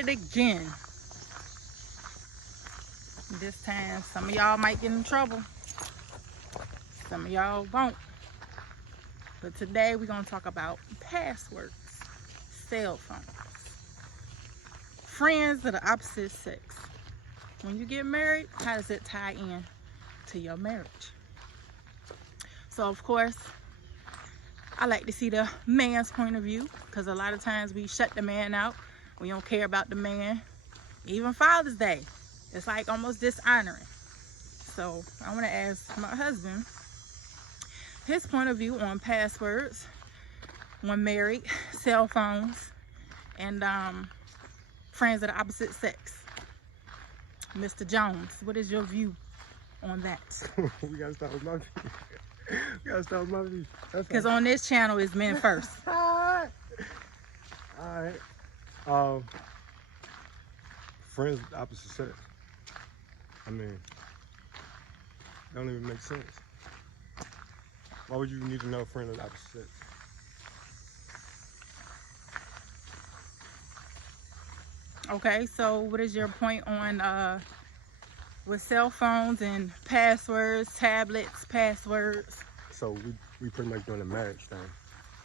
it again. This time, some of y'all might get in trouble. Some of y'all won't. But today, we're going to talk about passwords, cell phones, friends of the opposite sex. When you get married, how does it tie in to your marriage? So, of course, I like to see the man's point of view, because a lot of times we shut the man out. We don't care about the man. Even Father's Day, it's like almost dishonoring. So I want to ask my husband his point of view on passwords when married, cell phones, and friends of the opposite sex. Mr. Jones, what is your view on that? We gotta start with my view. We gotta start with my view. Because on this channel is men first. All right. Friends of the opposite sex. I mean, don't even make sense. Why would you need to know a friend of the opposite sex? Okay, so what is your point on with cell phones and passwords, tablets, passwords? So we pretty much doing a marriage thing.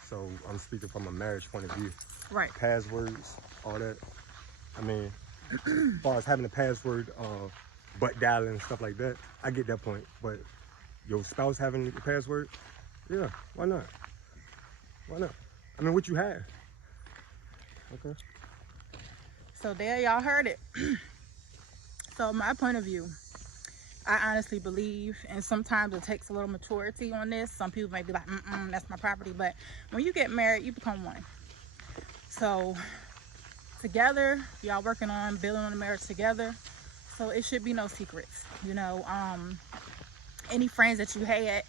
So I'm speaking from a marriage point of view. Right. Passwords, all that. I mean, as far as having a password, butt dialing and stuff like that, I get that point. But your spouse having a password, yeah, why not? Why not? I mean, what you have. Okay. So there, y'all heard it. So my point of view, I honestly believe, and sometimes it takes a little maturity on this. Some people may be like, that's my property. But when you get married, you become one. So together, y'all working on building on the marriage together. So it should be no secrets. You know, any friends that you had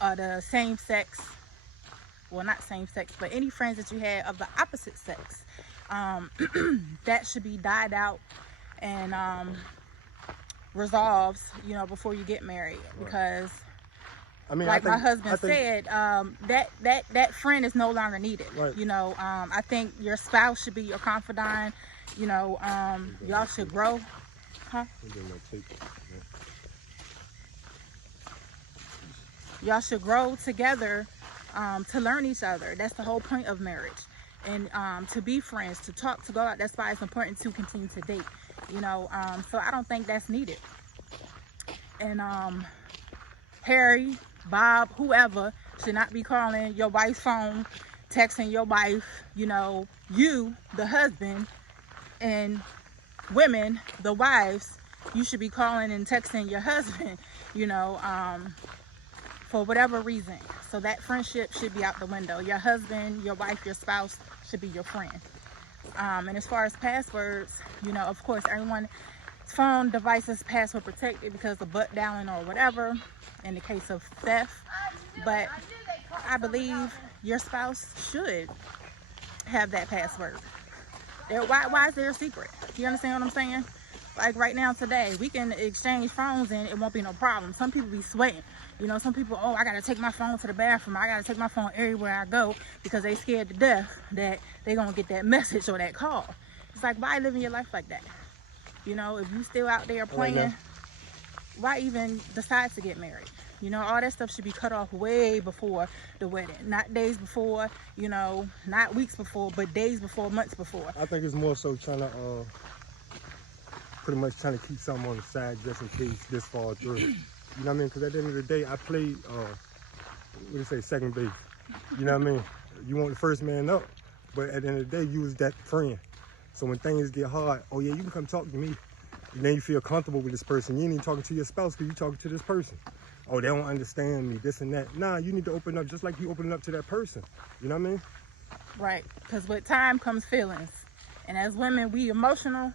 the same sex, well, not same sex, but any friends that you had of the opposite sex, that should be died out and resolved, you know, before you get married. Because I mean, like my husband said, that friend is no longer needed. Right. You know, I think your spouse should be your confidant. You know, y'all should grow. Huh? Y'all should grow together to learn each other. That's the whole point of marriage. And to be friends, to talk, to go out. That's why it's important to continue to date. You know, so I don't think that's needed. And Harry, Bob, whoever should not be calling your wife's phone, texting your wife. You know, you, the husband, and women, the wives, you should be calling and texting your husband, you know, for whatever reason. So that friendship should be out the window. Your husband, your wife, your spouse should be your friend. And as far as passwords, you know, of course, everyone's phone device is password protected because of butt dialing or whatever in the case of theft. But I believe your spouse should have that password. Why is there a secret? You understand what I'm saying? Like right now today, we can exchange phones and it won't be no problem. Some people be sweating. You know, some people, I got to take my phone to the bathroom. I got to take my phone everywhere I go because they scared to death that they going to get that message or that call. It's like, why living your life like that? You know, if you still out there playing, why even decide to get married? You know, all that stuff should be cut off way before the wedding. Not days before, you know, not weeks before, but days before, months before. I think it's more so trying to, pretty much trying to keep something on the side just in case this falls through. You know what I mean? Because at the end of the day, I played, what do you say, second base. You know what I mean? You want the first man up, but at the end of the day, you was that friend. So when things get hard, oh yeah, you can come talk to me. And then you feel comfortable with this person. You ain't even talking to your spouse because you talking to this person. Oh, they don't understand me, this and that. Nah, you need to open up just like you open up to that person. You know what I mean? Right, because with time comes feelings. And as women, we emotional.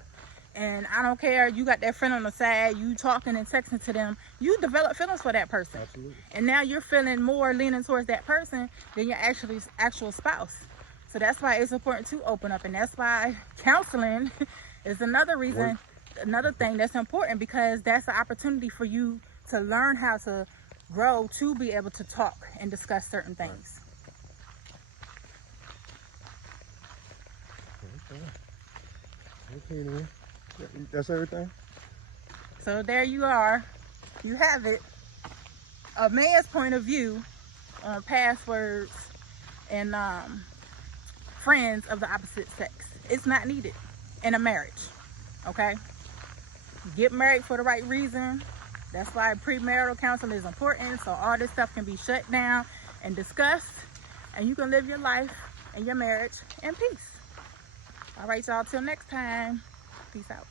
And I don't care, you got that friend on the side, you talking and texting to them, you develop feelings for that person. Absolutely. And now you're feeling more leaning towards that person than your actual spouse. So that's why it's important to open up. And that's why counseling is another reason, another thing that's important, because that's an opportunity for you to learn how to grow, to be able to talk and discuss certain things. Okay. Okay, then. That's everything? So there you are. You have it. A man's point of view on passwords and friends of the opposite sex. It's not needed in a marriage. Okay? Get married for the right reason. That's why premarital counseling is important, so all this stuff can be shut down and discussed, and you can live your life and your marriage in peace. All right, y'all, till next time. Peace out.